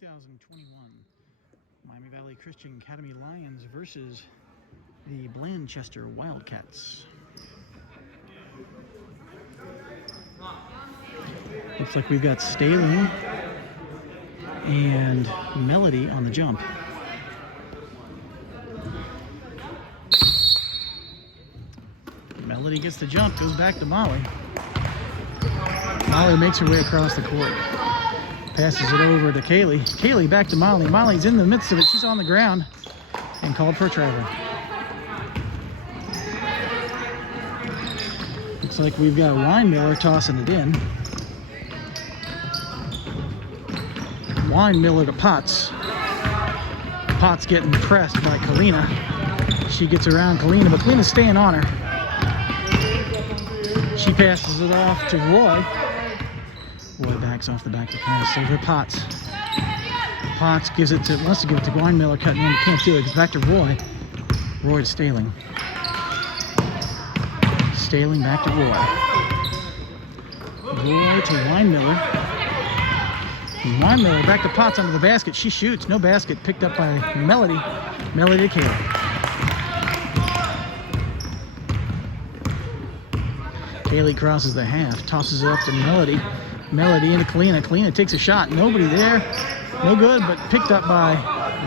2021 Miami Valley Christian Academy Lions versus the Blanchester Wildcats. Looks like we've got Staley and Melody on the jump. Melody gets the jump, goes back to Molly. Molly makes her way across the court. Passes it over to Kaylee. Kaylee back to Molly. Molly's in the midst of it. She's on the ground and called for a travel. Looks like we've got Weinmiller tossing it in. Weinmiller to Potts. Potts getting pressed by Kalina. She gets around Kalina, but Kalina's staying on her. She passes it off to Roy. Roy backs off the back to pass over Potts. Potts gives it to, wants to give it to Weinmiller, cutting in, can't do it. Goes back to Roy. Roy to Staling. Staling back to Roy. Roy to Weinmiller. Weinmiller back to Potts under the basket. She shoots. No basket. Picked up by Melody. Melody to Kaylee. Kaylee crosses the half. Tosses it up to Melody. Melody into Kalina. Kalina takes a shot. Nobody there. No good, but picked up by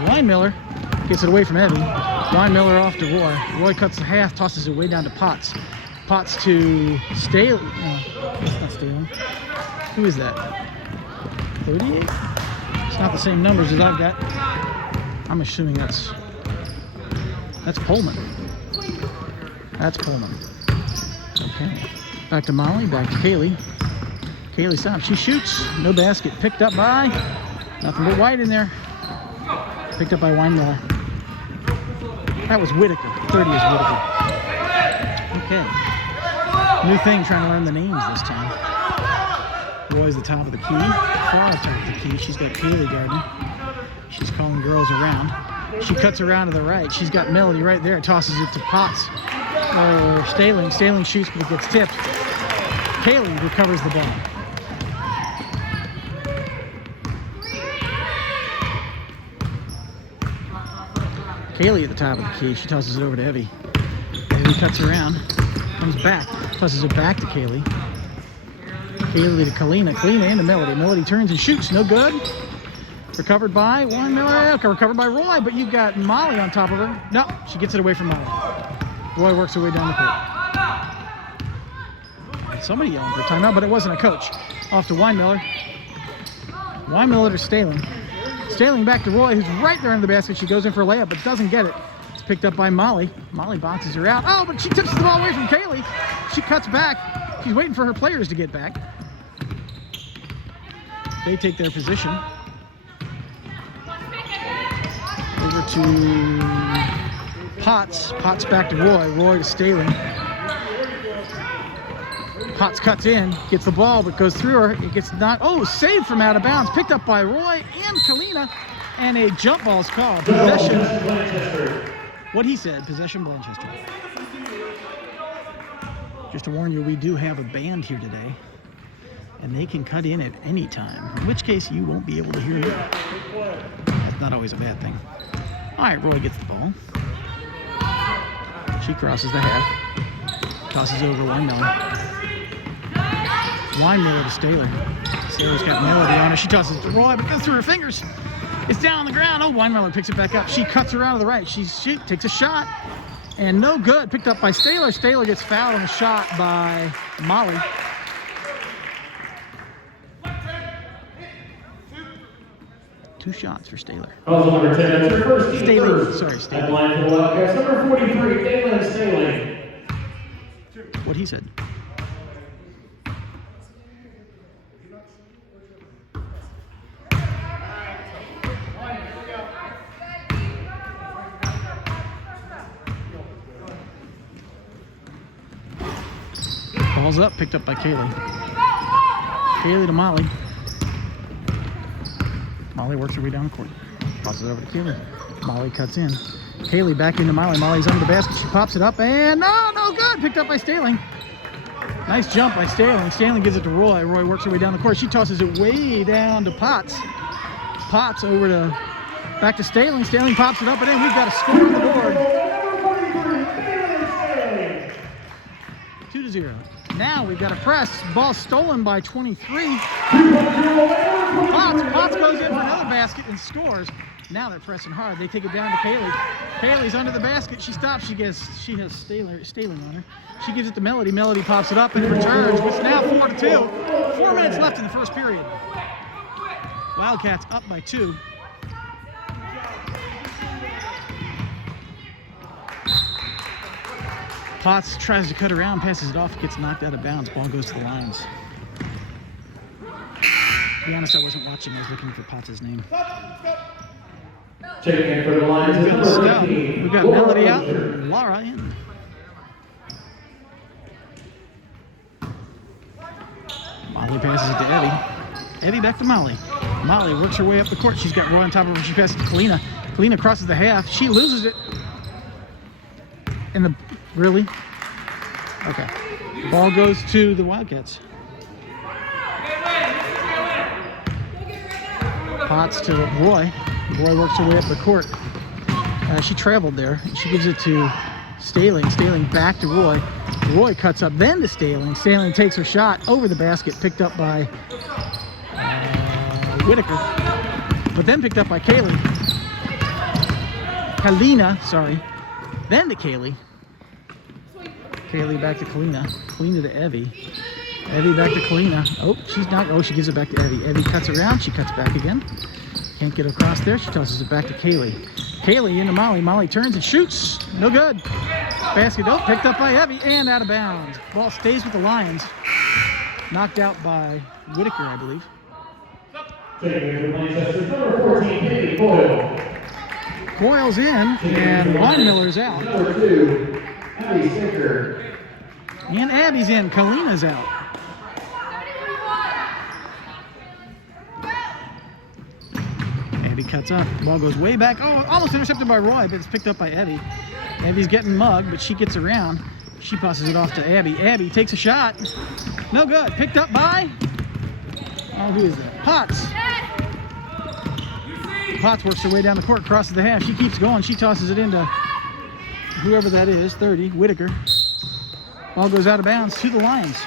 Weinmiller. Gets it away from Evie. Weinmiller off to Roy. Roy cuts the half. Tosses it way down to Potts. Potts to Staley. No, that's not Staley. Who is that? 38? It's not the same numbers as I've got. I'm assuming that's Pullman. That's Pullman. Okay. Back to Molly, back to Kaylee. Kaylee stops. She shoots. No basket. Picked up by nothing but White in there. Picked up by Weinmiller. That was Whitaker. 30 is Whitaker. Okay. New thing, trying to learn the names this time. Roy's the top of the key. Far top of the key. She's got Kaylee guarding. She's calling girls around. She cuts around to the right. She's got Melody right there. Tosses it to Potts. Or Staling. Staling shoots, but it gets tipped. Kaylee recovers the ball. Kaylee at the top of the key. She tosses it over to Evie. Evie cuts around. Comes back. Tosses it back to Kaylee. Kaylee to Kalina. Kalina into Melody. Melody turns and shoots. No good. Recovered by Weinmiller. Recovered by Roy, but you've got Molly on top of her. No, she gets it away from Molly. Roy works her way down the court. Somebody yelling for a timeout, but it wasn't a coach. Off to Weinmiller. Weinmiller to Staling. Staling back to Roy, who's right there in the basket. She goes in for a layup, but doesn't get it. It's picked up by Molly. Molly boxes her out. Oh, but she tips the ball away from Kaylee. She cuts back. She's waiting for her players to get back. They take their position. Over to Potts. Potts back to Roy. Roy to Staling. Potts cuts in, gets the ball, but goes through her. It gets not. Oh, saved from out of bounds. Picked up by Roy and Kalina. And a jump ball is called. Possession. What he said, possession Blanchester. Just to warn you, we do have a band here today. And they can cut in at any time. In which case, you won't be able to hear me. That's not always a bad thing. All right, Roy gets the ball. She crosses the half. Tosses over Weinmiller. Weinmiller to Staler. Staler's got Melody on her. She tosses it to Roy, but goes through her fingers. It's down on the ground. Oh, Weinmiller picks it back up. She cuts her out to the right. She takes a shot. And no good. Picked up by Staler. Staler gets fouled on the shot by Molly. Two shots for Staler. Number 10, that's your first team. Staling. Sorry, Staling. At line for the Wildcats, number 43, Dalen Staling. What he said. Ball's up, picked up by Kaylee. Kaylee to Molly. Molly works her way down the court. Tosses it over to Kaylee. Molly cuts in. Kaylee back into Molly. Molly's under the basket. She pops it up, and no good. Picked up by Staling. Nice jump by Staling. Staling gives it to Roy. Roy works her way down the court. She tosses it way down to Potts. Potts over to, back to Staling. Staling pops it up and in. We've got a score on the board. 2-0. Now we've got a press. Ball stolen by 23. Potts goes in for another basket and scores. Now they're pressing hard. They take it down to Kaylee. Kaylee's under the basket. She stops. She has Staling on her. She gives it to Melody. Melody pops it up and returns. It's now 4-2. 4 minutes left in the first period. Wildcats up by 2. Potts tries to cut around, passes it off, gets knocked out of bounds. Ball goes to the Lions. To be honest, I wasn't watching. I was looking for Potts' name. Checking in for the Lions. We've got Melody out, Laura in. Molly passes it to Evie. Evie back to Molly. Molly works her way up the court. She's got Roy on top of her. She passes to Kalina. Kalina crosses the half. She loses it. Really? Okay. Ball goes to the Wildcats. Potts to Roy. Roy works her way up the court. She traveled there. She gives it to Staling. Staling back to Roy. Roy cuts up then to Staling. Staling takes her shot over the basket, picked up by Whitaker, but then picked up by Kalina, sorry. Then to Kaylee. Kaylee back to Kalina. Kalina to Evie. Evie back to Kalina. Oh, she's not. Oh, she gives it back to Evie. Evie cuts around. She cuts back again. Can't get across there. She tosses it back to Kaylee. Kaylee into Molly. Molly turns and shoots. No good. Basket, oh, picked up by Evie and out of bounds. Ball stays with the Lions. Knocked out by Whitaker, I believe. Taking in for Blanchester, number 14, Katie Coyle. Coyle's in and Miller's out. Number 2, Abby Stinker. And Abby's in. Kalina's out. Abby cuts up. Ball goes way back. Oh, almost intercepted by Roy, but it's picked up by Evie. Evie's getting mugged, but she gets around. She passes it off to Abby. Abby takes a shot. No good. Picked up by... Oh, who is that? Potts. Potts works her way down the court, crosses the half. She keeps going. She tosses it into whoever that is, 30, Whitaker. Ball goes out of bounds to the Lions.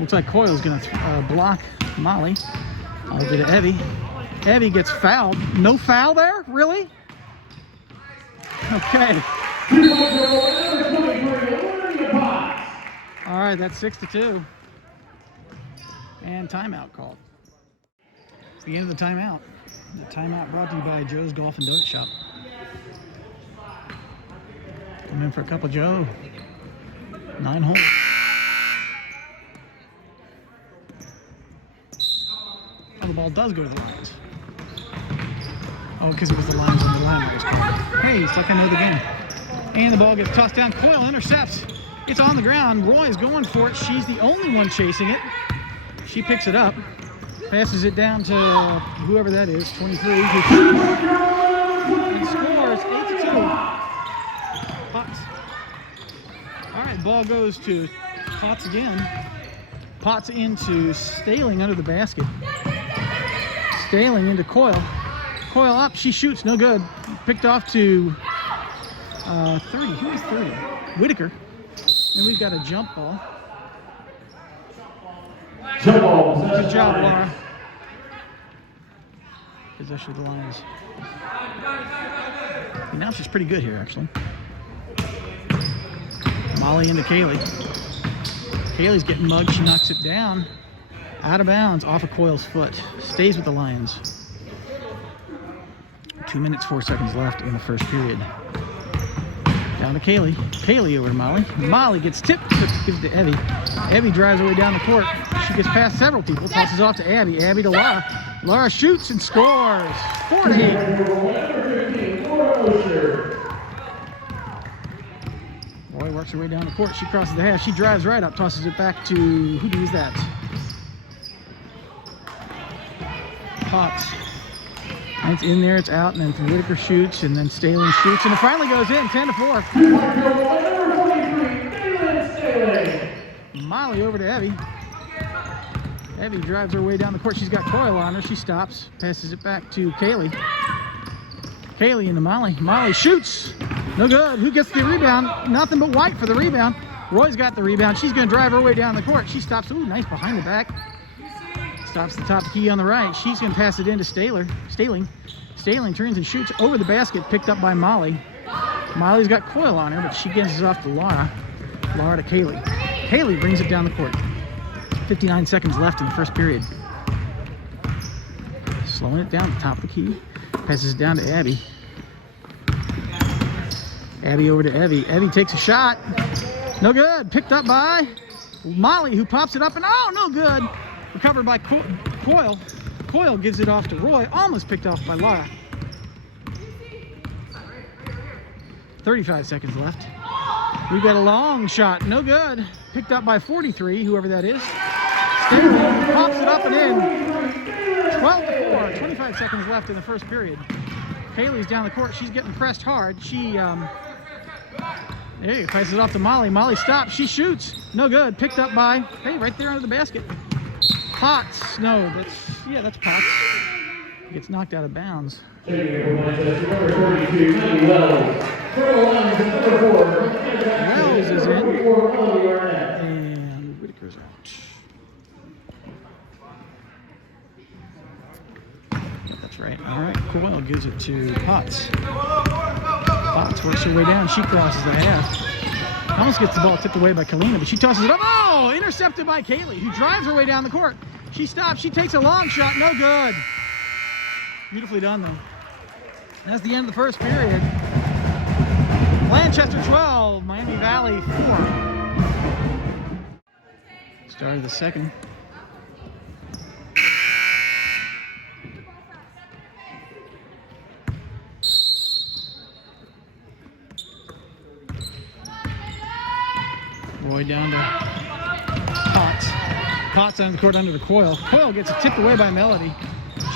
Looks like Coyle's going to block Molly. Over to Evie. Evie gets fouled. No foul there? Really? Okay. All right, that's 6-2. And timeout called. It's the end of the timeout. The timeout brought to you by Joe's Golf and Donut Shop. Come in for a cup of Joe. 9 holes. Oh, the ball does go to the Lions. Oh, because it was the Lions on the line. Hey, it's like I know the game. And the ball gets tossed down. Coyle intercepts. It's on the ground. Roy's going for it. She's the only one chasing it. She picks it up. Passes it down to whoever that is, 23. And scores 8-2. Potts. All right, ball goes to Potts again. Potts into Staling under the basket. Staling into Coyle. Coyle up, she shoots, no good. Picked off to 30. Who is 30? Whitaker. And we've got a jump ball. Jump ball. Good job, Laura. Possession of the Lions. The announcer's pretty good here, actually. Molly into Kaylee. Kaylee's getting mugged. She knocks it down. Out of bounds, off of Coyle's foot. Stays with the Lions. 2 minutes, 4 seconds left in the first period. Down to Kaylee. Kaylee over to Molly. Molly gets tipped, gives it to Evie. Evie drives her way down the court. She gets past several people, passes off to Abby. Abby to Laura. Laura shoots and scores. 4-8. Roy works her way down the court. She crosses the half. She drives right up, tosses it back to, who is that? Potts. And it's in there, it's out, and then Whitaker shoots, and then Staling shoots, and it finally goes in, 10-4. Molly over to Evie. Evie drives her way down the court. She's got Coyle on her. She stops, passes it back to Kaylee. Kaylee into Molly. Molly shoots. No good. Who gets the rebound? Nothing but White for the rebound. Roy's got the rebound. She's going to drive her way down the court. She stops. Ooh, nice behind the back. Stops the top key on the right. She's going to pass it into Staling. Staling turns and shoots over the basket, picked up by Molly. Molly's got Coyle on her, but she gets it off to Laura. Laura to Kaylee. Kaylee brings it down the court. 59 seconds left in the first period. Slowing it down, top of the key. Passes it down to Abby. Abby over to Evie. Evie takes a shot. No good. Picked up by Molly, who pops it up, and oh, no good. Recovered by Coyle. Coyle gives it off to Roy. Almost picked off by Laura. 35 seconds left. We've got a long shot. No good. Picked up by 43, whoever that is. Stanley pops it up and in. 12-4. 25 seconds left in the first period. Kaylee's down the court. She's getting pressed hard. She, there you go, passes it off to Molly. Molly stops. She shoots. No good. Picked up by, hey, right there under the basket. Potts. No, that's Potts. Gets knocked out of bounds. Wells is in. And Whitaker's out. That's right. All right. Coyle gives it to Potts. Potts works her way down. She crosses the half. Almost gets the ball tipped away by Kalina, but she tosses it up. Oh! Intercepted by Kaylee, who drives her way down the court. She stops. She takes a long shot. No good. Beautifully done, though. That's the end of the first period. Blanchester 12, Miami Valley 4. Start of the second. Roy down to Potts. Potts on the court under the Coyle. Coyle gets it tipped away by Melody.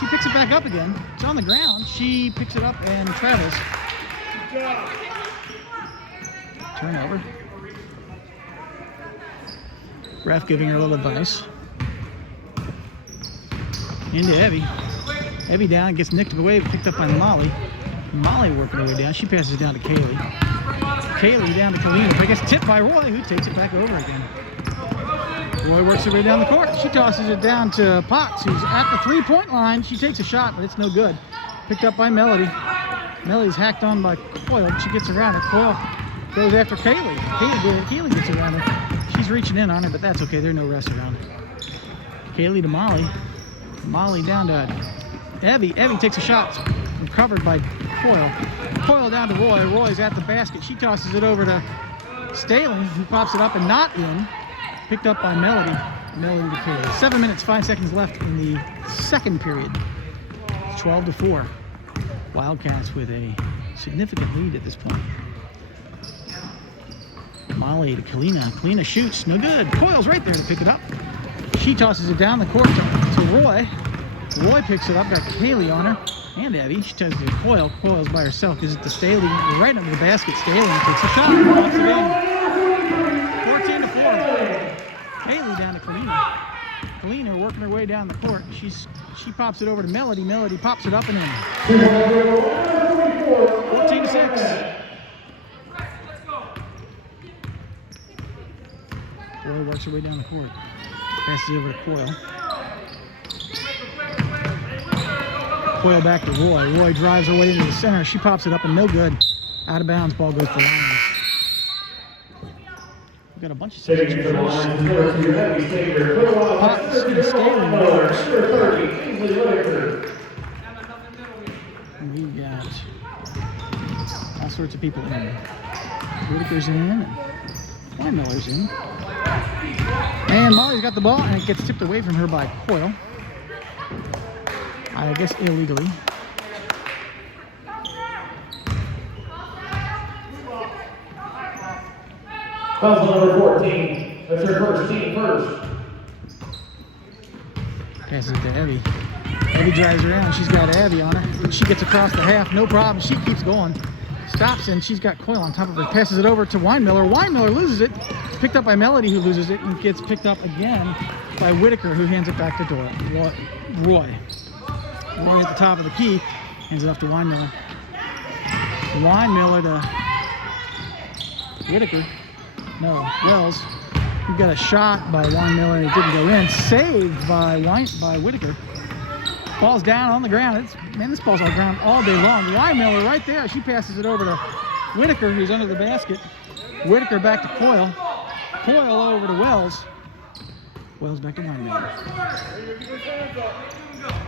She picks it back up again. It's on the ground. She picks it up and travels. Turnover. Ref giving her a little advice. Into Evie. Evie down, gets nicked away, picked up by Molly. Molly working her way down. She passes it down to Kaylee. Kaylee down to Kalina. But gets tipped by Roy, who takes it back over again. Roy works her way down the court. She tosses it down to Potts, who's at the three-point line. She takes a shot, but it's no good. Picked up by Melody. Melody's hacked on by Coyle. She gets around her. Coyle goes after Kaylee. Kaylee gets around her. She's reaching in on her, but that's okay. There's no rest around. Kaylee to Molly. Molly down to Evie. Evie takes a shot. Recovered by Coyle. Coyle down to Roy. Roy's at the basket. She tosses it over to Staling, who pops it up and not in. Picked up by Melody. Melody to Kaylee. 7 minutes, 5 seconds left in the second period. It's 12-4. Wildcats with a significant lead at this point. Molly to Kalina. Kalina shoots. No good. Coyle's right there to pick it up. She tosses it down the court to Roy. Roy picks it up. Got Kaylee on her. And Abby. She tosses it to Coyle. Coyle's by herself. Gives it to Staley. Right under the basket. Staley takes a shot. Knocks it in. 14-4. Kaylee down to Kalina. Kalina working her way down the court. She pops it over to Melody. Melody pops it up and in. 14-6. Roy works her way down the court. Passes it over to Coyle. Coyle back to Roy. Roy drives her way into the center. She pops it up and no good. Out of bounds. Ball goes to Lions. We've got a bunch of substitutions. Potts and Staling. We've got all sorts of people in. Whitaker's in and Miller's in. And Molly's got the ball and it gets tipped away from her by Coyle. I guess illegally. Foul number 14. That's her first team first. Passes it to Evie. Evie drives around. She's got Abby on her. She gets across the half. No problem. She keeps going. Stops and she's got Coyle on top of her. Passes it over to Weinmiller. Weinmiller loses it. Picked up by Melody, who loses it and gets picked up again by Whitaker, who hands it back to Roy. Roy at the top of the key, hands it off to Weinmiller. Weinmiller to Whitaker. No, Wells. He got a shot by Weinmiller and it didn't go in. Saved by Whitaker. Ball's down on the ground. This ball's on the ground all day long. Weinmiller right there. She passes it over to Whitaker, who's under the basket. Whitaker back to Coyle. Coyle over to Wells. Wells back to Weinmiller.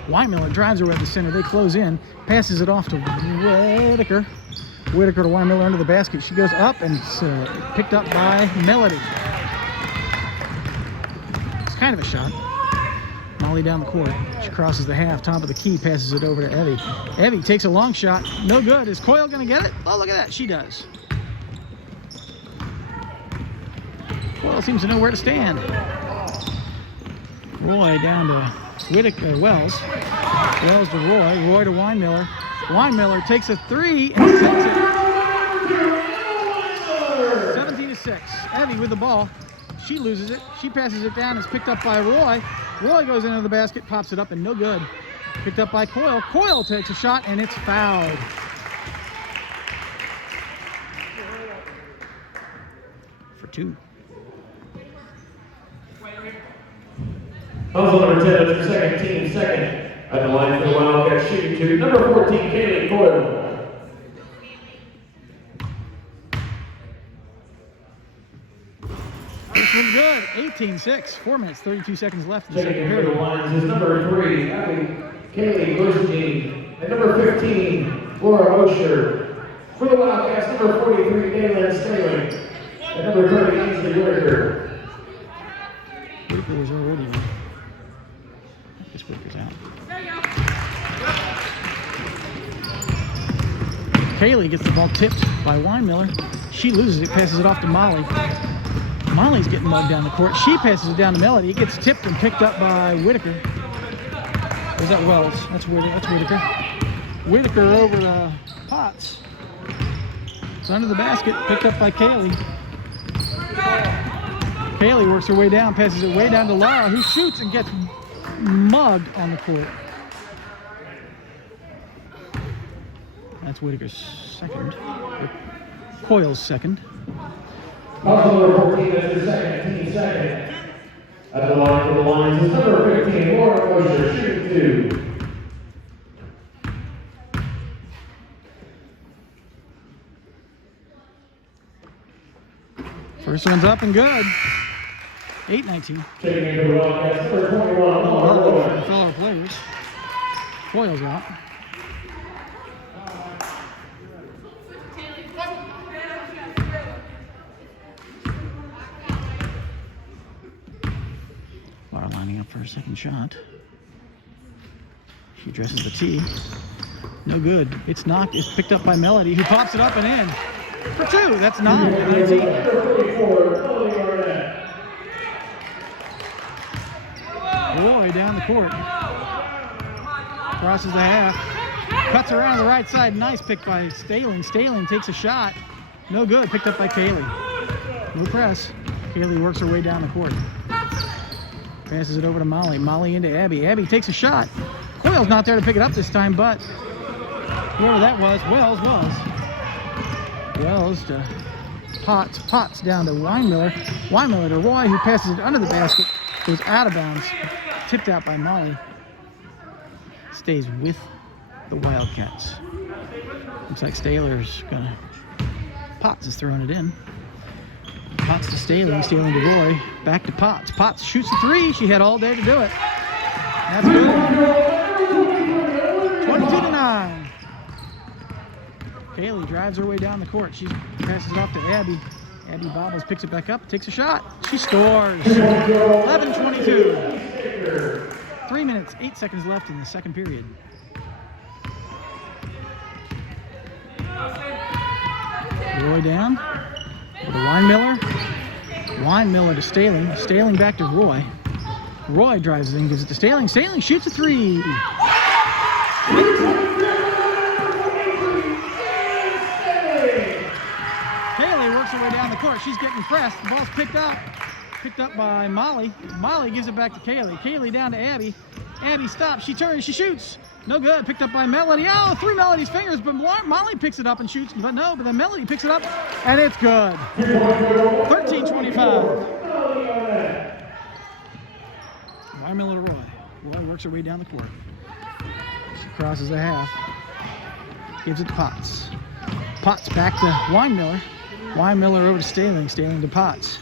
Weinmiller drives her at the center. They close in. Passes it off to Whitaker. Whitaker to Weinmiller under the basket. She goes up and it's picked up by Melody. It's kind of a shot. Molly down the court. She crosses the half, top of the key, passes it over to Evie. Evie takes a long shot. No good. Is Coyle going to get it? Oh, look at that. She does. Coyle seems to know where to stand. Roy down to Whitaker, Wells. Wells to Roy. Roy to Weinmiller. Weinmiller takes a three and sinks it. 17-6. Evie with the ball. She loses it. She passes it down. It's picked up by Roy. Roy goes into the basket, pops it up, and no good. Picked up by Coyle. Coyle takes a shot, and it's fouled. For two. Foul number 10, that's your second team, second. At the line for the Wildcats, shooting two. Number 14, Kaylee Coyle. This one's good. 18-6. 4 minutes, 32 seconds left in the second Checking in for period. the lines is number 3, Kaylee Varsity. And number 15, Laura Osher. For the Wildcats, number 43, Galen Staley. And number 30, Ainsley Whitaker. Whitaker was already in. I guess Whitaker's out. Kaylee gets the ball tipped by Weinmiller. She loses it, passes it off to Molly. Molly's getting mugged down the court. She passes it down to Melody. It gets tipped and picked up by Whitaker. Or is that Wells? That's Whitaker. Whitaker over to Potts. It's under the basket, picked up by Kaylee. Kaylee works her way down, passes it way down to Laura, who shoots and gets mugged on the court. That's Whitaker's second. Coyle's second. Foul number 14, that's your second team, second. At the line for the lines is number 15, Laura Osher, shooting two. First one's up and good. 8-19. Checking in for the Wildcats, number 21, Laura Osher. Fellow players. Coyle's out. Laura lining up for her second shot. She addresses the tee. No good. It's knocked. It's picked up by Melody, who pops it up and in. For two. That's 9-19. Roy down the court. Crosses the half. Cuts around the right side. Nice pick by Staling. Staling takes a shot. No good. Picked up by Kaylee. No press. Kaylee works her way down the court. Passes it over to Molly. Molly into Abby. Abby takes a shot. Coyle's not there to pick it up this time, but whoever that was, Wells was. Wells to Potts. Potts down to Weinmiller. Weinmiller to Roy, who passes it under the basket. Goes out of bounds. Tipped out by Molly. Stays with the Wildcats. Looks like Staler's gonna... Potts is throwing it in. Potts to Staling. Staling to Roy. Back to Potts. Potts shoots the three. She had all day to do it. That's good. 22-9. Kaylee drives her way down the court. She passes it off to Abby. Abby bobbles, picks it back up, takes a shot. She scores. 11-22. 3 minutes, 8 seconds left in the second period. Roy down. Over to Weinmiller. Weinmiller to Staling. Staling back to Roy. Roy drives it in, gives it to Staling. Staling shoots a three. Kaylee works her way down the court. She's getting pressed. The ball's picked up. picked up by Molly. Molly gives it back to Kaylee. Kaylee down to Abby. Abby stops, she turns, she shoots. No good, picked up by Melody. Oh, through Melody's fingers, but Molly picks it up and shoots, but no, but then Melody picks it up, and it's good. 13-25. Y Miller to Roy. Roy works her way down the court. She crosses the half. Gives it to Potts. Potts back to Weinmiller. Weinmiller over to Staling. Staling to Potts.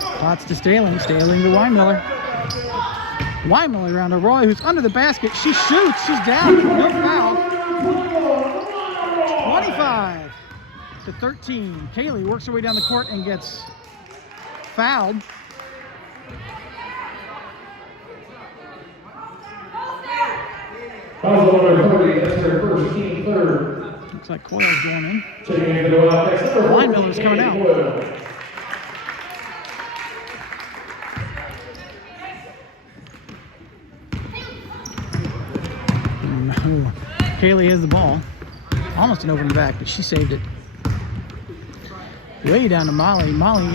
Potts to Staling. Staling to Weinmiller. Weinmiller around to Roy, who's under the basket. She shoots. She's down. No foul. 25-13. Kaylee works her way down the court and gets fouled. Foul number 30, that's their first team third. Looks like Coyle's going in. Checking into the Wildcats, number 14, Miller's coming out. Coyle. Kaylee has the ball. Almost an over and back, but she saved it. Way down to Molly. Molly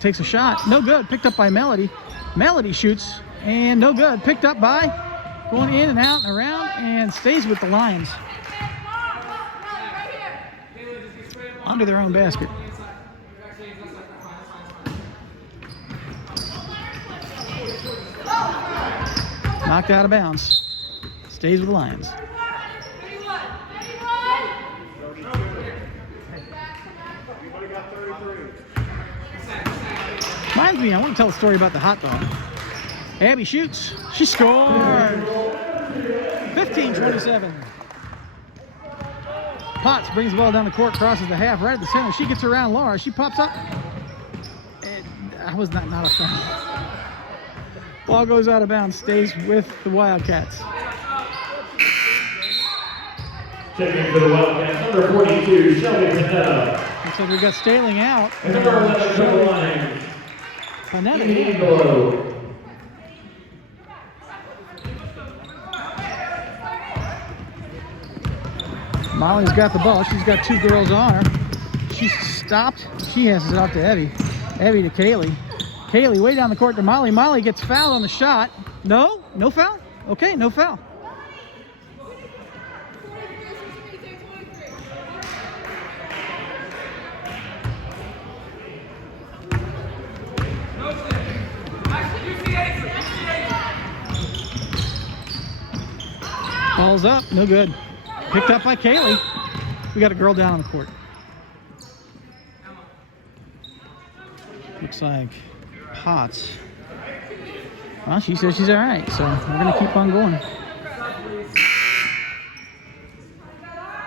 takes a shot. No good. Picked up by Melody. Melody shoots. And no good. Picked up by going in and out and around and stays with the Lions. Under their own basket. Knocked out of bounds. Stays with the Lions. Reminds me, I want to tell a story about the hot dog. Abby shoots. She scores. 15-27. Potts brings the ball down the court, crosses the half, right at the center. She gets around Laura. She pops up. And that was not a foul. Ball goes out of bounds, stays with the Wildcats. Checking for the Wildcats, number 42, Shelby Panetta. Looks like we got Staling out. And number 11, Shelby Lyons. Panetta. Molly's got the ball. She's got two girls on her. She's stopped. She passes it off to Evie. Evie to Kaylee. Kaylee way down the court to Molly. Molly gets fouled on the shot. No foul? Okay, no foul. Ball's up, no good. Picked up by Kaylee. We got a girl down on the court. Looks like Potts. Well, she says she's all right, so we're going to keep on going.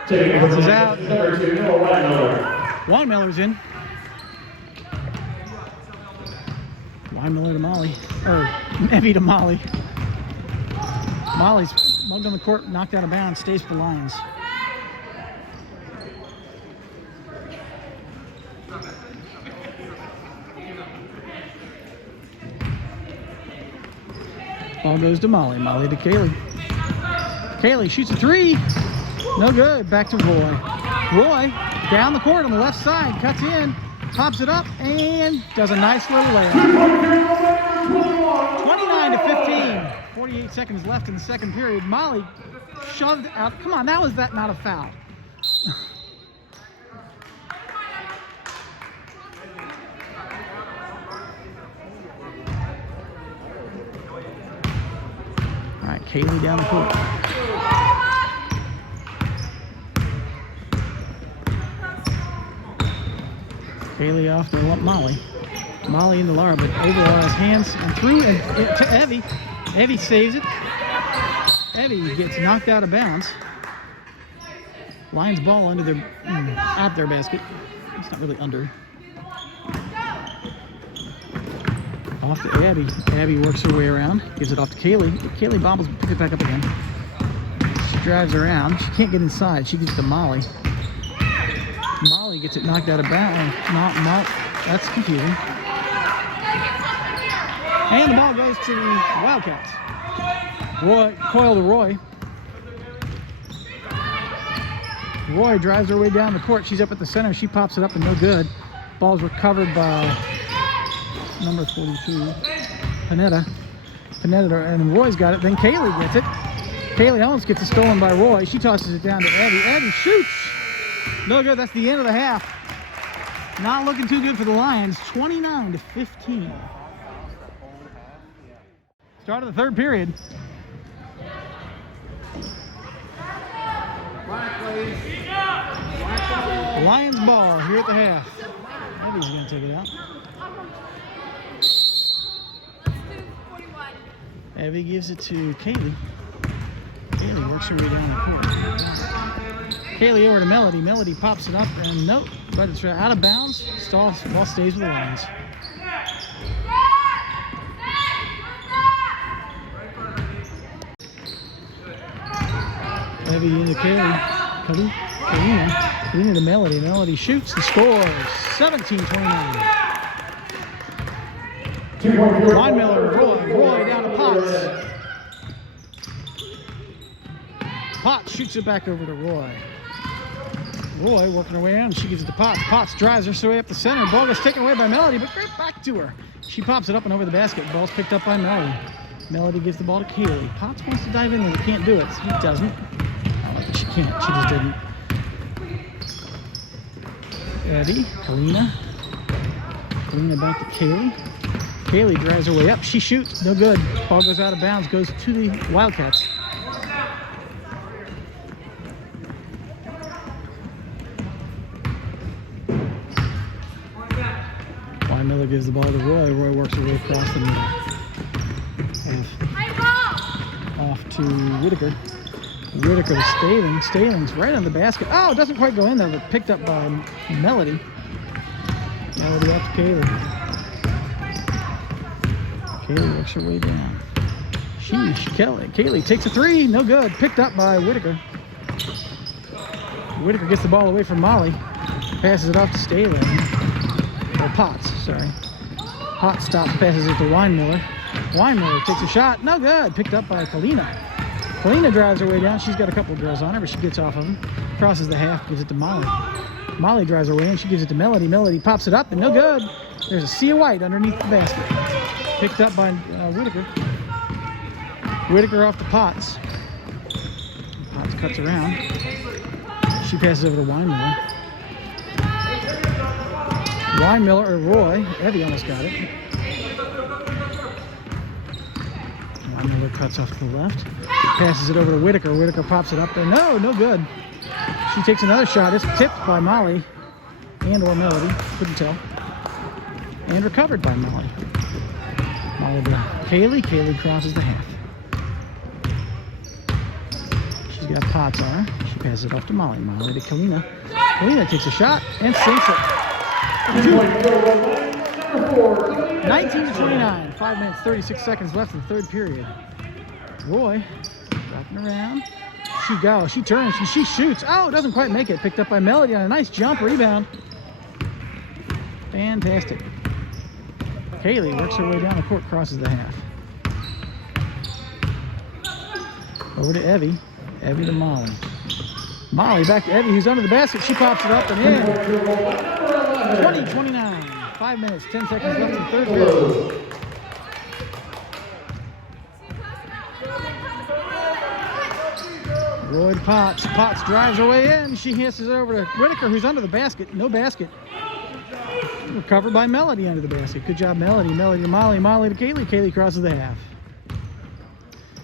Potts is out. Number 2, Weinmiller. Weinmiller's in. Weinmiller to Molly. Or Evie to Molly. Molly's mugged on the court, knocked out of bounds, stays for the Lions. Ball goes to Molly. Molly to Kaylee. Kaylee shoots a three. No good. Back to Roy. Roy down the court on the left side. Cuts in. Pops it up and does a nice little layup. 29-15. 48 seconds left in the second period. Molly shoved out. Come on, how is that not a foul? All right, Kaylee down the court. Kaylee off to Molly. Molly into Laura, but over Laura's hands and through and to Evie. Evie saves it. Evie gets knocked out of bounds. Lions ball under their at their basket. It's not really under. Off to Abby. Abby works her way around, gives it off to Kaylee. Kaylee bobbles, picks it back up again. She drives around. She can't get inside. She gives it to Molly. Molly gets it knocked out of bounds. That's confusing. And the ball goes to the Wildcats. Coyle to Roy. Roy drives her way down the court. She's up at the center. She pops it up and no good. Ball's recovered by number 42. Panetta, and Roy's got it. Then Kaylee gets it. Kaylee almost gets it stolen by Roy. She tosses it down to Eddie. Eddie shoots. No good. That's the end of the half. Not looking too good for the Lions. 29-15. Start of the third period. Lions ball here at the half. Eddie's going to take it out. Evie gives it to Kaylee. Kaylee works her way down the court. Kaylee over to Melody. Melody pops it up, and nope, but it's out of bounds. Ball stays with the Lions. Evie into Kaylee. Kalina to Melody. Melody shoots and scores. 17-29. Line Miller, Roy down to Potts. Potts shoots it back over to Roy. Roy working her way out, and she gives it to Potts. Potts drives her way up the center. Ball gets taken away by Melody, but right back to her. She pops it up and over the basket. Ball's picked up by Melody. Melody gives the ball to Kaylee. Potts wants to dive in there, but can't do it. He doesn't. I don't think she can't. She just didn't. Eddie, Kalina back to Kaylee. Kaylee drives her way up. She shoots. No good. Ball goes out of bounds. Goes to the Wildcats. Miller gives the ball to Roy. Roy works her way across the middle. Off to Whitaker. Whitaker to Staling. Staling's right on the basket. Oh, it doesn't quite go in there, but picked up by Melody. Melody up to Kaylee. Kaylee works her way down. Kaylee takes a three. No good. Picked up by Whitaker. Whitaker gets the ball away from Molly. Passes it off to Staling. Or Potts, sorry. Potts stops, passes it to Weinmiller. Weinmiller takes a shot. No good. Picked up by Kalina. Kalina drives her way down. She's got a couple of girls on her, but she gets off of them. Crosses the half, gives it to Molly. Molly drives her way in. She gives it to Melody. Melody pops it up, and no good. There's a sea of white underneath the basket. Picked up by Whitaker. Whitaker off to Potts. Potts cuts around. She passes over to Weinmiller. Weinmiller or Roy. Evie almost got it. Weinmiller cuts off to the left. Passes it over to Whitaker. Whitaker pops it up there. No good. She takes another shot. It's tipped by Molly and or Melody. Couldn't tell. And recovered by Molly. Molly to Kaylee. Kaylee crosses the half. She's got Potts on her. She passes it off to Molly. Molly to Kalina. Kalina takes a shot and sinks it. 19-29. 5 minutes, 36 seconds left in the third period. Roy wrapping around. She turns and she shoots. Oh, doesn't quite make it. Picked up by Melody on a nice jump rebound. Fantastic. Kaylee works her way down the court, crosses the half. Over to Evie. Evie to Molly. Molly back to Evie, who's under the basket. She pops it up and in. 20-29. 5 minutes, 10 seconds left in the third period. Roy to Potts. Potts drives her way in. She hisses over to Whitaker, who's under the basket. No basket. Recovered by Melody under the basket. Good job, Melody. Melody to Molly. Molly to Kaylee. Kaylee crosses the half.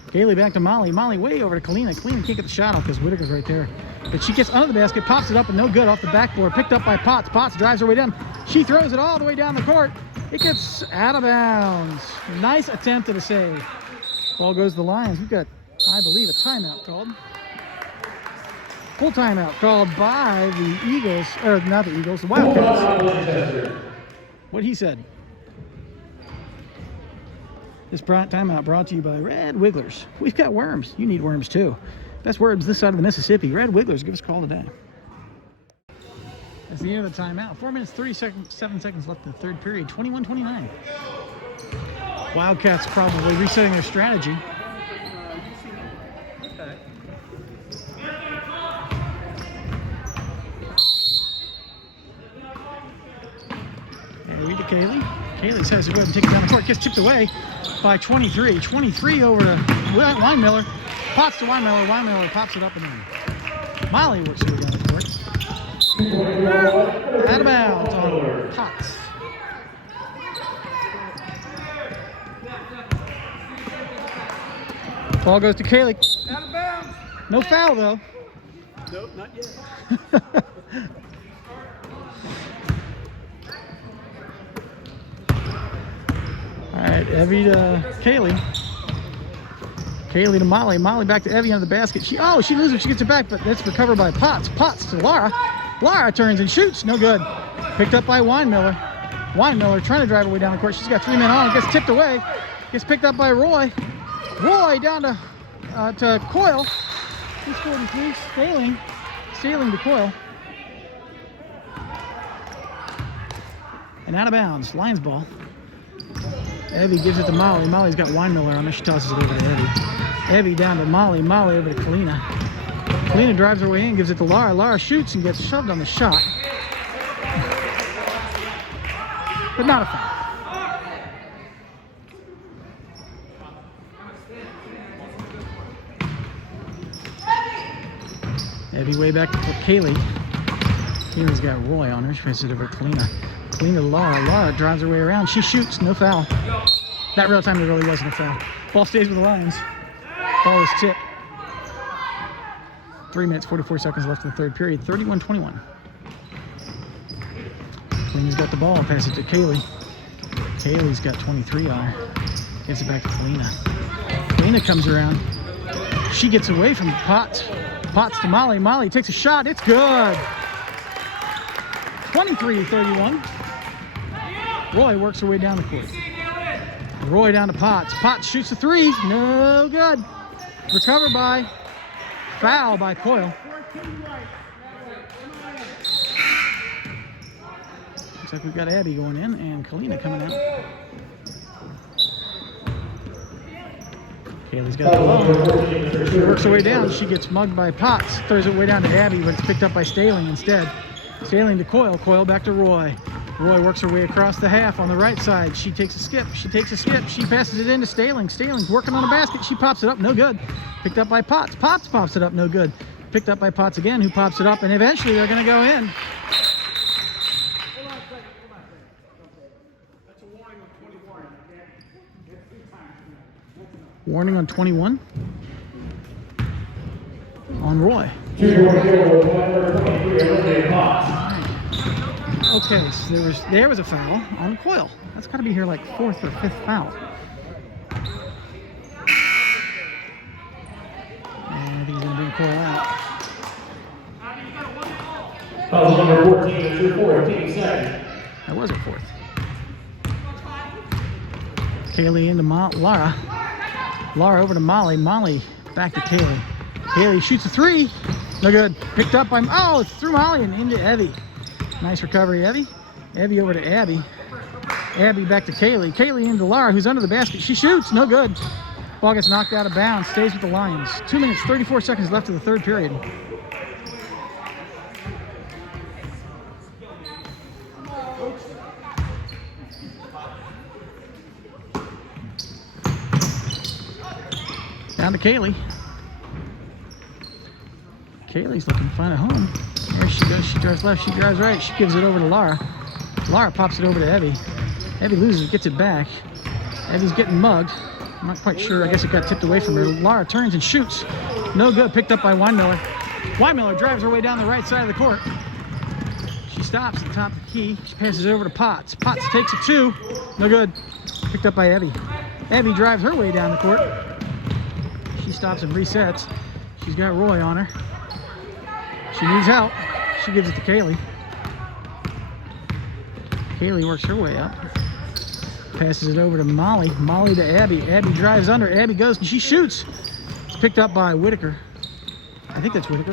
Kaylee back to Molly. Molly way over to Kalina. Kalina can't get the shot off because Whitaker's right there. But she gets under the basket, pops it up, and no good off the backboard. Picked up by Potts. Potts drives her way down. She throws it all the way down the court. It gets out of bounds. Nice attempt at a save. Ball goes to the Lions. We've got, I believe, a timeout called. Full timeout called by the Eagles, or not the Eagles, the Wildcats. What he said. This timeout brought to you by Red Wigglers. We've got worms. You need worms too. Best worms this side of the Mississippi. Red Wigglers, give us a call today. That's the end of the timeout. 4 minutes, 37 seconds left in the third period. 21-29. Wildcats probably resetting their strategy. Read to Kaylee. Kaylee says to go ahead and take it down the court. Gets tipped away by 23. 23 over to Weinmiller. Pots to Weinmiller. Weinmiller pops it up and in. Molly works her way down the court. Out of bounds on Potts. Ball goes to Kaylee. Out of bounds. No foul though. Nope, not yet. All right, Evie to Kaylee. Kaylee to Molly. Molly back to Evie under the basket. She loses. She gets it back, but that's recovered by Potts. Potts to Lara. Lara turns and shoots. No good. Picked up by Weinmiller. Weinmiller trying to drive her way down the court. She's got 3 men on. Gets tipped away. Gets picked up by Roy. Roy down to Coyle. He's 43. Stealing to Coyle. And out of bounds. Lions ball. Evie gives it to Molly. Molly's got Weinmiller on her. She tosses it over to Evie. Evie down to Molly. Molly over to Kalina. Kalina drives her way in, gives it to Lara. Lara shoots and gets shoved on the shot. But not a foul. Evie way back to Kaylee. Kaylee's got Roy on her. She passes it over to Kalina. Kalina to Lara. Lara drives her way around. She shoots. No foul. That real time there really wasn't a foul. Ball stays with the Lions. Ball is tipped. 3 minutes, 44 seconds left in the third period. 31-21. Kalina's got the ball. Pass it to Kaylee. Kaylee's got 23 on her. Gives it back to Kalina. Kalina comes around. She gets away from Potts. Potts to Molly. Molly takes a shot. It's good. 23-31. Roy works her way down the court. Roy down to Potts. Potts shoots a 3. No good. Recovered by foul by Coyle. Looks like we've got Abby going in and Kalina coming out. Kaylee's got the ball. She works her way down. She gets mugged by Potts. Throws it way down to Abby, but it's picked up by Staling instead. Staling to Coyle. Coyle back to Roy. Roy works her way across the half on the right side. She takes a skip. She passes it into Staling. Staling's working on a basket. She pops it up. No good. Picked up by Potts. Potts pops it up. No good. Picked up by Potts again, who pops it up, and eventually they're going to go in. Warning on 21. On Roy. Okay, so there was a foul on Coyle. That's got to be here like 4th or 5th foul. And I think he's going to bring Coyle out. Foul number 14, it's your 14 seconds. That was her 4th. Kaylee into Lara. Lara over to Molly. Molly back to Kaylee. Kaylee shoots a 3. No good. Picked up by, it's through Molly and into Evie. Nice recovery, Evie. Evie over to Abby. Abby back to Kaylee. Kaylee into Lara, who's under the basket. She shoots. No good. Ball gets knocked out of bounds. Stays with the Lions. 2 minutes, 34 seconds left of the third period. Down to Kaylee. Kaylee's looking to find a home. There she goes. She drives left. She drives right. She gives it over to Lara. Lara pops it over to Evie. Evie loses it, gets it back. Evie's getting mugged. I'm not quite sure. I guess it got tipped away from her. Lara turns and shoots. No good. Picked up by Weinmiller. Weinmiller drives her way down the right side of the court. She stops at the top of the key. She passes it over to Potts. Potts takes a 2. No good. Picked up by Evie. Evie drives her way down the court. She stops and resets. She's got Roy on her. She needs help. She gives it to Kaylee. Kaylee works her way up. Passes it over to Molly. Molly to Abby. Abby drives under. Abby goes and she shoots. It's picked up by Whitaker. I think that's Whitaker.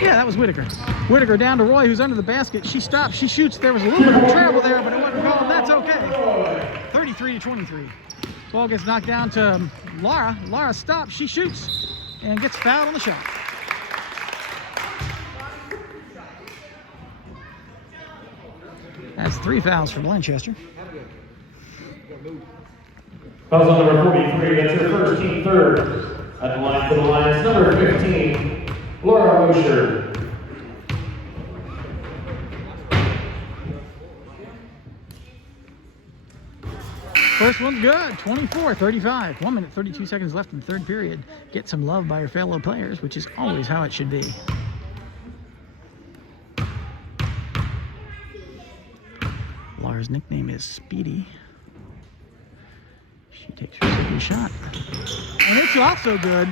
Yeah, that was Whitaker. Whitaker down to Roy, who's under the basket. She stops. She shoots. There was a little bit of travel there, but it wasn't called. That's okay. 33-23. Ball gets knocked down to Lara. Lara stops. She shoots and gets fouled on the shot. That's 3 fouls for Blanchester. Fouls on number 43, that's her first team third. At the line for the Lions, number 15, Laura Mosher. First one's good, 24-35. 1 minute, 32 seconds left in the third period. Get some love by your fellow players, which is always how it should be. Laura's nickname is Speedy. She takes her second shot. And it's also good,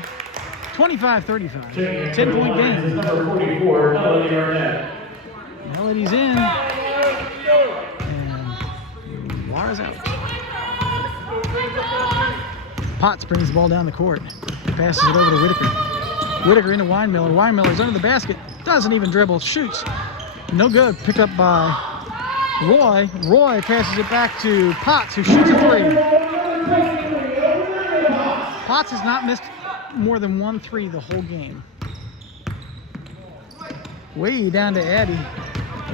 25-35. 10-point game. Number 44, Melody Arnett. Melody's in. And Laura's out. Potts brings the ball down the court. Passes it over to Whitaker. Whitaker into Winemiller. Winemiller's under the basket. Doesn't even dribble. Shoots. No good. Picked up by Roy. Roy passes it back to Potts, who shoots a three. Potts has not missed more than 1 3 the whole game. Way down to Abby.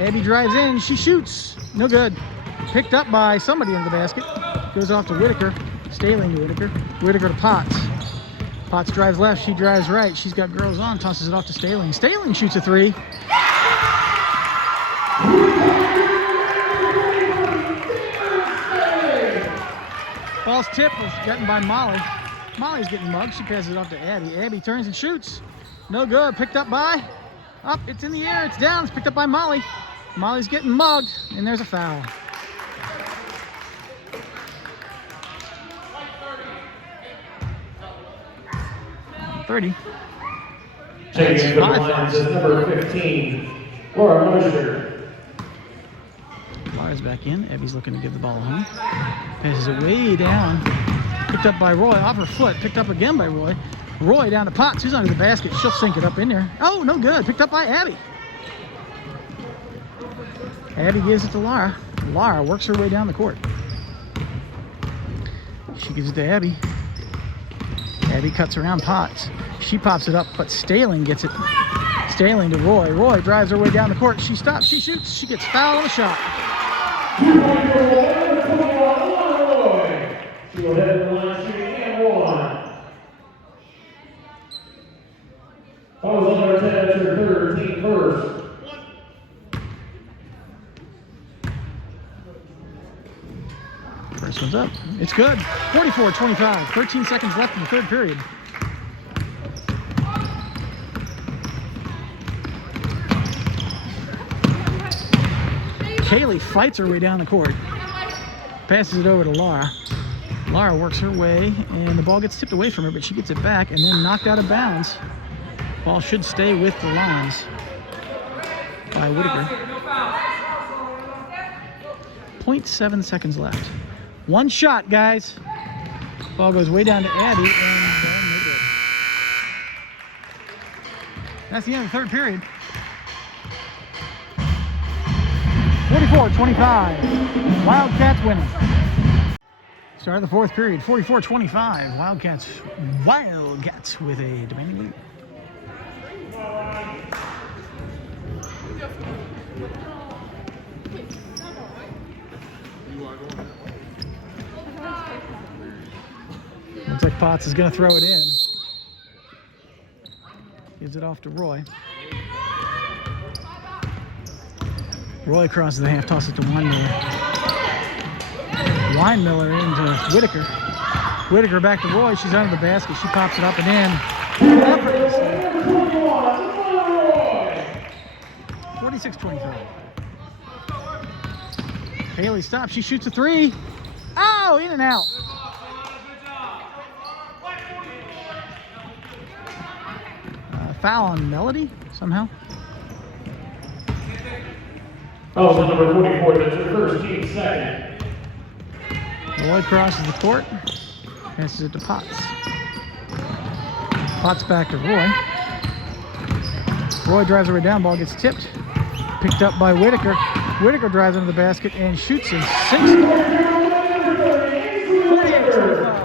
Abby drives in. She shoots. No good. Picked up by somebody in the basket. Goes off to Whitaker. Staling to Whitaker. Whitaker to Potts. Potts drives left. She drives right. She's got girls on. Tosses it off to Staling. Staling shoots a three. False tip was gotten by Molly. Molly's getting mugged. She passes it off to Abby. Abby turns and shoots. No good. Picked up by. Up. It's in the air. It's down. It's picked up by Molly. Molly's getting mugged. And there's a foul. 30. Checking in for the Lions is number 15, Laura Mosher. Laura's back in. Abby's looking to give the ball home. Passes it way down. Picked up by Roy. Off her foot. Picked up again by Roy. Roy down to Potts. Who's under the basket? She'll sink it up in there. Oh, no good. Picked up by Abby. Abby gives it to Laura. Laura works her way down the court. She gives it to Abby. Abby cuts around Potts. She pops it up, but Staling gets it. Staling to Roy. Roy drives her way down the court. She stops. She shoots. She gets fouled on the shot. She will head to the line shooting and one. Fouls on number 10, that's her third, team first. First one's up. It's good. 44-25. 13 seconds left in the third period. Kaylee fights her way down the court. Passes it over to Laura. Laura works her way, and the ball gets tipped away from her, but she gets it back and then knocked out of bounds. Ball should stay with the Lions by Whitaker. 0.7 seconds left. One shot, guys. Ball goes way down to Abby, and no good. That's the end of the third period. 44-25. Wildcats winning. Start of the fourth period. 44-25. Wildcats with a demanding lead. Looks like Potts is going to throw it in. Gives it off to Roy. Roy crosses the half, tosses it to Winemiller. Winemiller into Whitaker. Whitaker back to Roy. She's under the basket. She pops it up and in. 46-25. Haley stops. She shoots a three. Oh, in and out. Foul on Melody somehow. Fouls on number 44, that's her first, team second. Roy crosses the court. Passes it to Potts. Potts back to Roy. Roy drives her way down. Ball gets tipped. Picked up by Whitaker. Whitaker drives into the basket and shoots and sinks it. 48-25.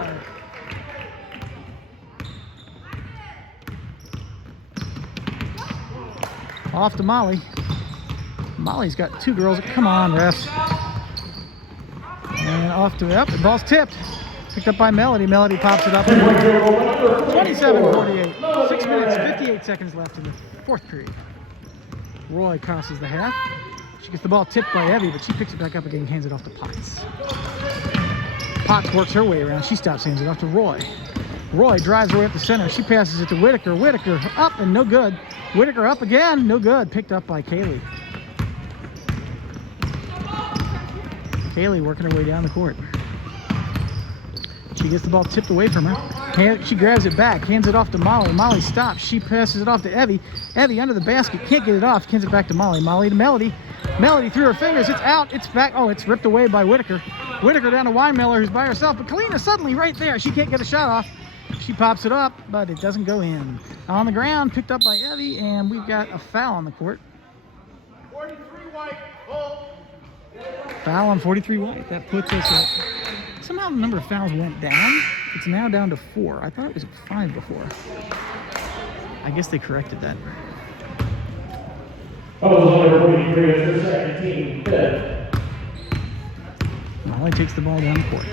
Off to Molly. Molly's got two girls. Come on, refs. And off to up. The ball's tipped. Picked up by Melody. Melody pops it up. 27-48. 6 minutes, 58 seconds left in the fourth period. Roy crosses the half. She gets the ball tipped by Evie, but she picks it back up again and hands it off to Potts. Potts works her way around. She stops, hands it off to Roy. Roy drives her way up the center. She passes it to Whitaker. Whitaker up and no good. Whitaker up again, no good. Picked up by Kaylee. Kaylee working her way down the court. She gets the ball tipped away from her. She grabs it back, hands it off to Molly. Molly stops. She passes it off to Evie. Evie under the basket, can't get it off. Hands it back to Molly. Molly to Melody. Melody through her fingers. It's out. It's back. Oh, it's ripped away by Whitaker. Whitaker down to Weinmiller, who's by herself. But Kalina suddenly right there. She can't get a shot off. She pops it up, but it doesn't go in. On the ground, picked up by Evie, and we've got a foul on the court. 43 white. Oh. Foul on 43 white. That puts us at... Somehow the number of fouls went down. It's now down to 4. I thought it was 5 before. I guess they corrected that. Molly takes the ball down the court.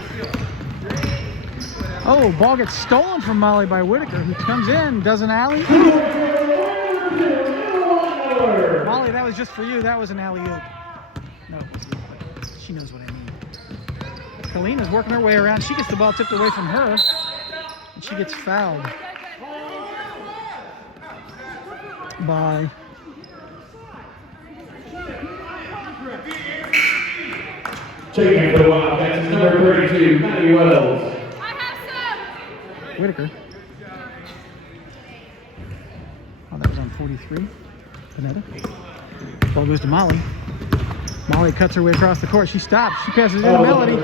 Oh, ball gets stolen from Molly by Whitaker, who comes in, does an alley. Molly, that was just for you. That was an alley-oop. No, she knows what I mean. Kalina's working her way around. She gets the ball tipped away from her, and she gets fouled by Taking the Wildcats, number 32, Maddie Wells. Whitaker. Oh, that was on 43. Panetta. Ball goes to Molly. Molly cuts her way across the court. She stops. She passes it to Melody.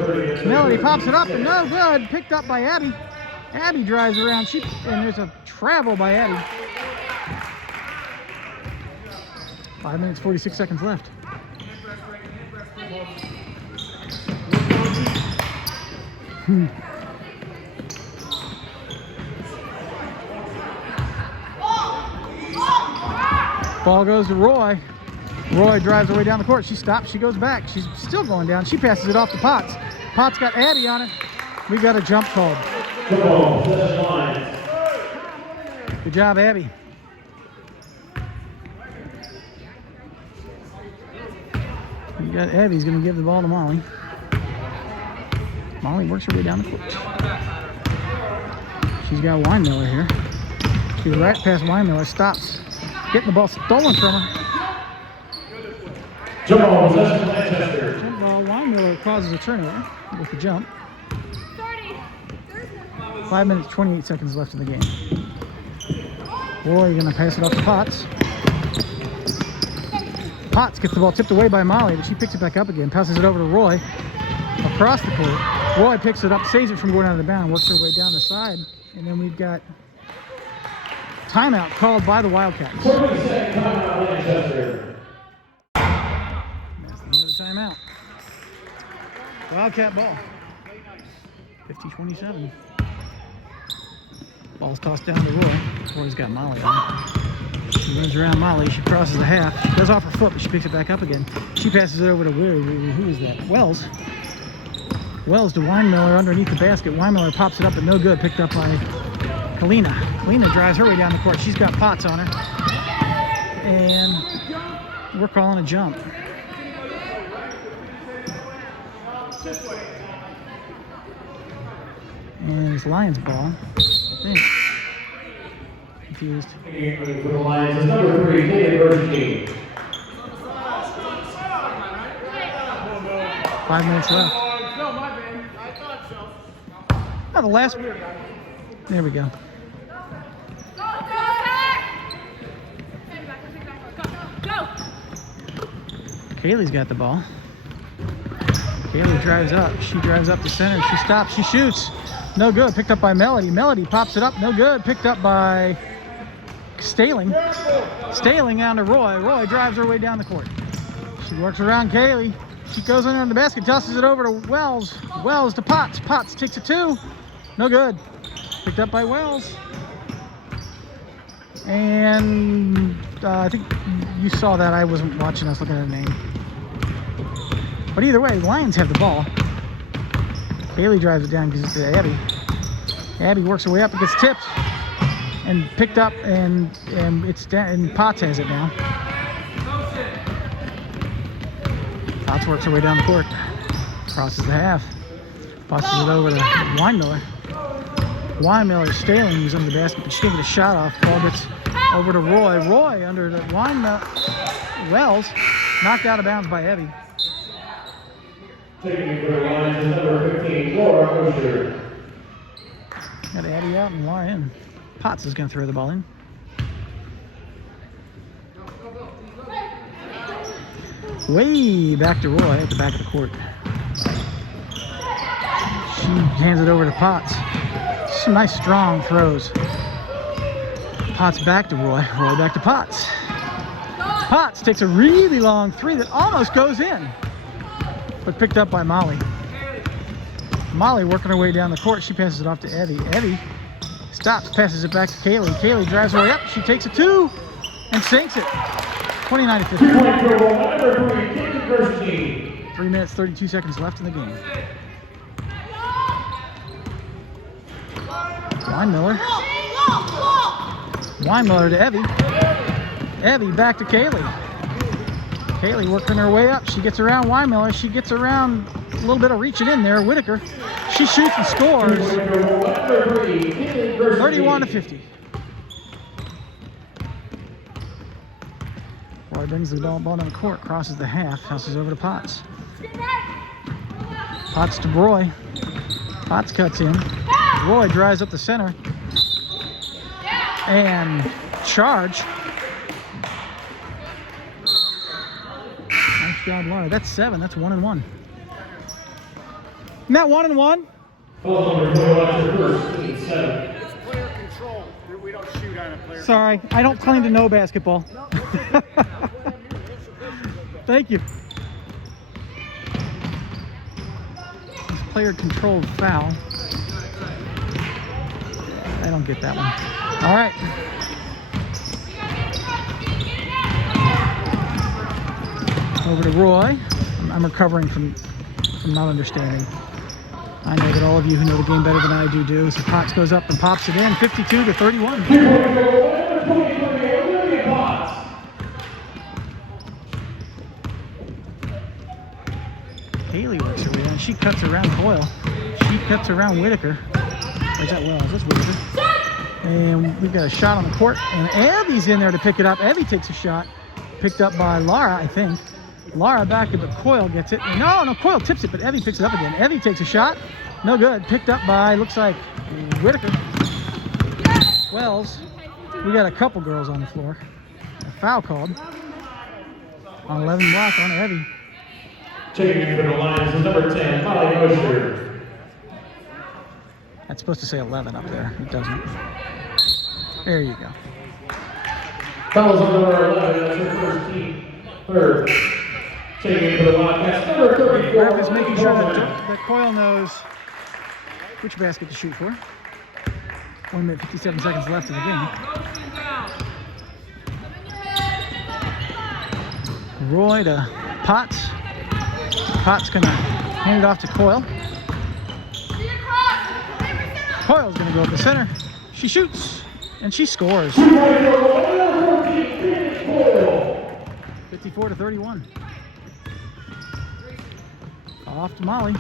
Melody pops it up and no good. Picked up by Abby. Abby drives around. And there's a travel by Abby. 5 minutes, 46 seconds left. Ball goes to Roy. Roy drives her way down the court. She stops. She goes back. She's still going down. She passes it off to Potts. Potts got Addy on it. We got a jump called. Good job, Abby. We got Abby's going to give the ball to Molly. Molly works her way down the court. She's got Weinmiller here. She's right past Weinmiller. Stops. Getting the ball stolen from her. Jump ball, possession, Blanchester. Jump ball. Weinmiller causes a turnover with the jump. 5 minutes, 28 seconds left in the game. Roy going to pass it off to Potts. Potts gets the ball tipped away by Molly, but she picks it back up again. Passes it over to Roy. Across the court. Roy picks it up, saves it from going out of the bound, works her way down the side. And then we've got timeout called by the Wildcats. 40-second timeout, Blanchester. That's the end of the timeout. Wildcat ball. 50-27. Ball's tossed down to Roy. Roy's got Molly on it. She runs around Molly. She crosses the half. She goes off her foot, but she picks it back up again. She passes it over to who is that? Wells. Wells to Weinmiller underneath the basket. Weinmiller pops it up, but no good. Picked up by Kalina. Kalina drives her way down the court. She's got Potts on her. And we're calling a jump. And it's Lions ball, I think. Confused. For the Lions is number 3, Varsity. 5 minutes left. No, my bad. I thought so. Oh, the last. There we go. Kaylee's got the ball. Kaylee drives up. She drives up the center. She stops. She shoots. No good. Picked up by Melody. Melody pops it up. No good. Picked up by Staling. Staling down to Roy. Roy drives her way down the court. She works around Kaylee. She goes under the basket, tosses it over to Wells. Wells to Potts. Potts takes a 2. No good. Picked up by Wells. And I think you saw that. I wasn't watching. I was looking at the name. But either way, the Lions have the ball. Haley drives it down, gives it to Abby. Abby works her way up, it gets tipped and picked up, and it's down, and Potts has it now. Potts works her way down the court, crosses the half, passes it over to Weinmiller. Weinmiller, Staling, who's under the basket, but she can't get a shot off. Ball gets over to Roy. Roy under the Weinmiller. Wells knocked out of bounds by Abby. Taking for the Lions is number 15, Laura Osher. Got Abby out and Laura in. Potts is going to throw the ball in. Way back to Roy at the back of the court. She hands it over to Potts. Some nice strong throws. Potts back to Roy. Roy back to Potts. Potts takes a really long three that almost goes in, but picked up by Molly. Molly working her way down the court. She passes it off to Evie. Evie stops, passes it back to Kaylee. Kaylee drives her way up. She takes a two and sinks it. 29 to 15. 3 minutes, 32 seconds left in the game. Weinmiller. Weinmiller to Evie. Evie back to Kaylee. Kaylee working her way up. She gets around Weinmiller. She gets around a little bit of reaching in there. Whitaker. She shoots and scores. 31 to 50. Roy brings the ball down the court, crosses the half, passes over to Potts. Potts to Roy. Potts cuts in. Roy drives up the center. And charge. Nice job, Laura. That's 7. That's 1 and 1. Isn't that 1 and 1? It's player control. We don't shoot on a player. Sorry, I don't claim to know basketball. Thank you. It's player controlled foul. I don't get that one. All right. Over to Roy. I'm recovering from not understanding. I know that all of you who know the game better than I do. So Potts goes up and pops it in. 52 to 31. Haley works her way down. She cuts around Coyle. She cuts around Whitaker. Or is that Wells? That's Whitaker. And we've got a shot on the court. And Evie's in there to pick it up. Evie takes a shot. Picked up by Laura, I think. Laura back to, but Coyle gets it. No, Coyle tips it, but Evie picks it up again. Evie takes a shot. No good. Picked up by, looks like, Whitaker. Wells. We got a couple girls on the floor. A foul called on 11 block on Evie. Taking it for the Lions is number 10, Molly Osher. That's supposed to say 11 up there. It doesn't. There you go. Fouls on number 11, that's her first team. Third. Taking it for the Wildcats, number 34. Ref is making sure that Coyle knows which basket to shoot for. 1 minute, 57 seconds left in the game. Roy to Potts. Potts gonna hand it off to Coyle. Coyle's gonna go up the center. She shoots and she scores. 54 to 31. Off to Molly.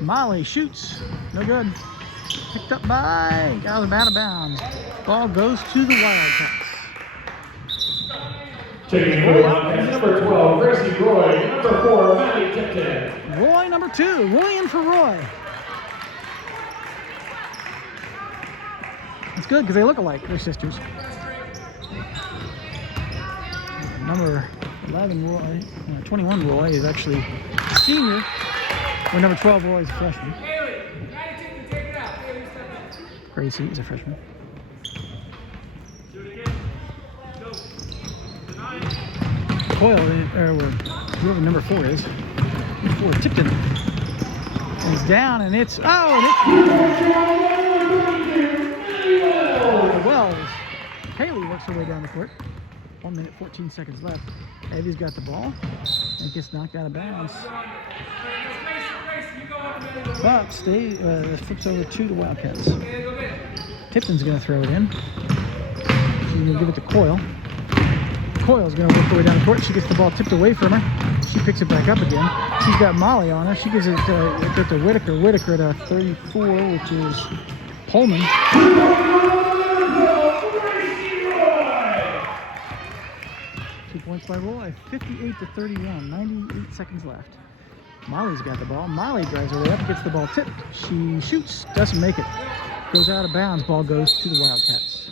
Molly shoots. No good. Picked up by, got out of bounds. Ball goes to the Wildcats. Taking it for the Wildcats, number 12, Gracie Roy. Number 4, Maddie Tipton. Roy number 2. Roy in for Roy. That's good because they look alike. They're sisters. Number 11 Roy, 21 Roy is actually a senior, where number 12 Roy is a freshman. Gracie is a freshman. Coyle, or whoever number 4 is, number 4 Tipton is down, and it's Wells. Haley works her way down the court. 1 minute, 14 seconds left. Eddie's got the ball and gets knocked out of bounds. But flips over to the Wildcats. Tipton's going to throw it in. She's going to give it to Coyle. Coyle's going to work her way down the court. She gets the ball tipped away from her. She picks it back up again. She's got Molly on her. She gives it to Whitaker. Whitaker to 34, which is Pullman. 2 points by Roy. 58-31. 98 seconds left. Molly's got the ball. Molly drives her way up, gets the ball tipped. She shoots, doesn't make it. Goes out of bounds. Ball goes to the Wildcats.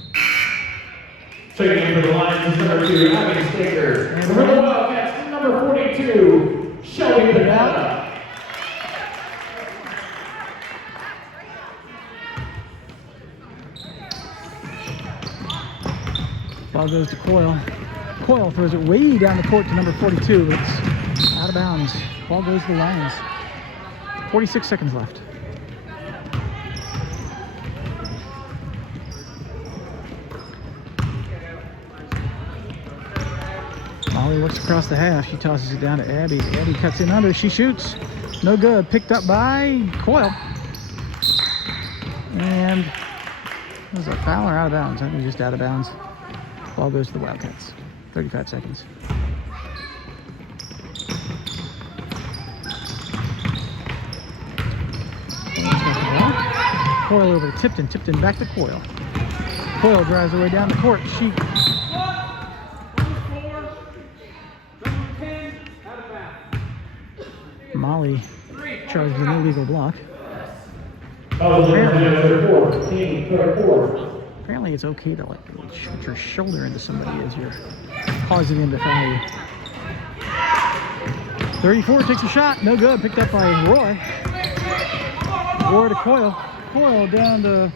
Taking for the Lions, number 2, Abby Staker. And for the Wildcats, number 42, Shelby Banana. Ball goes to Coyle. Coyle throws it way down the court to number 42, but it's out of bounds. Ball goes to the Lions. 46 seconds left. Molly works across the half. She tosses it down to Abby. Abby cuts in under. She shoots. No good. Picked up by Coyle. And was a foul or out of bounds? I think just out of bounds. Ball goes to the Wildcats. 35 seconds. Coyle over to Tipton. Tipton back to Coyle. Coyle drives her way down the court. She Molly charged with an illegal block. Apparently it's okay to like shoot your shoulder into somebody as you're causing them to foul you. 34 takes a shot, no good. Picked up by Roy. Roy to Coyle. Coyle down to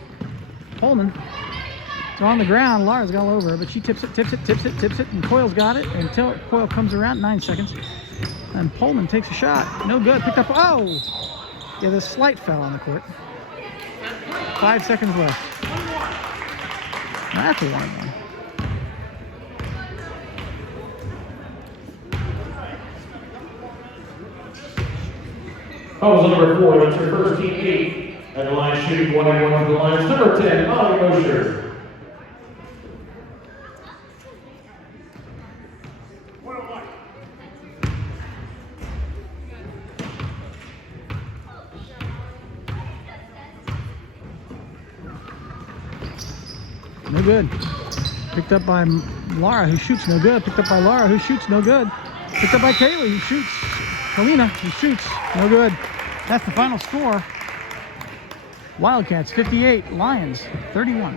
Pullman. It's on the ground. Lara's got all over her, but she tips it, and Coyle's got it until Coyle comes around. 9 seconds. And Pullman takes a shot. No good. Picked up. Oh! Yeah, there's a slight foul on the court. 5 seconds left. That's a 1-1. Fouls number 4, that's your first team 8. At the line shooting 1-1 for the Lions. Number 10, Molly Mosher. No good. Picked up by Lara, who shoots no good. Picked up by Lara, who shoots no good. Picked up by Kaylee, who shoots. Kalina, who shoots no good. That's the final score. Wildcats 58, Lions 31.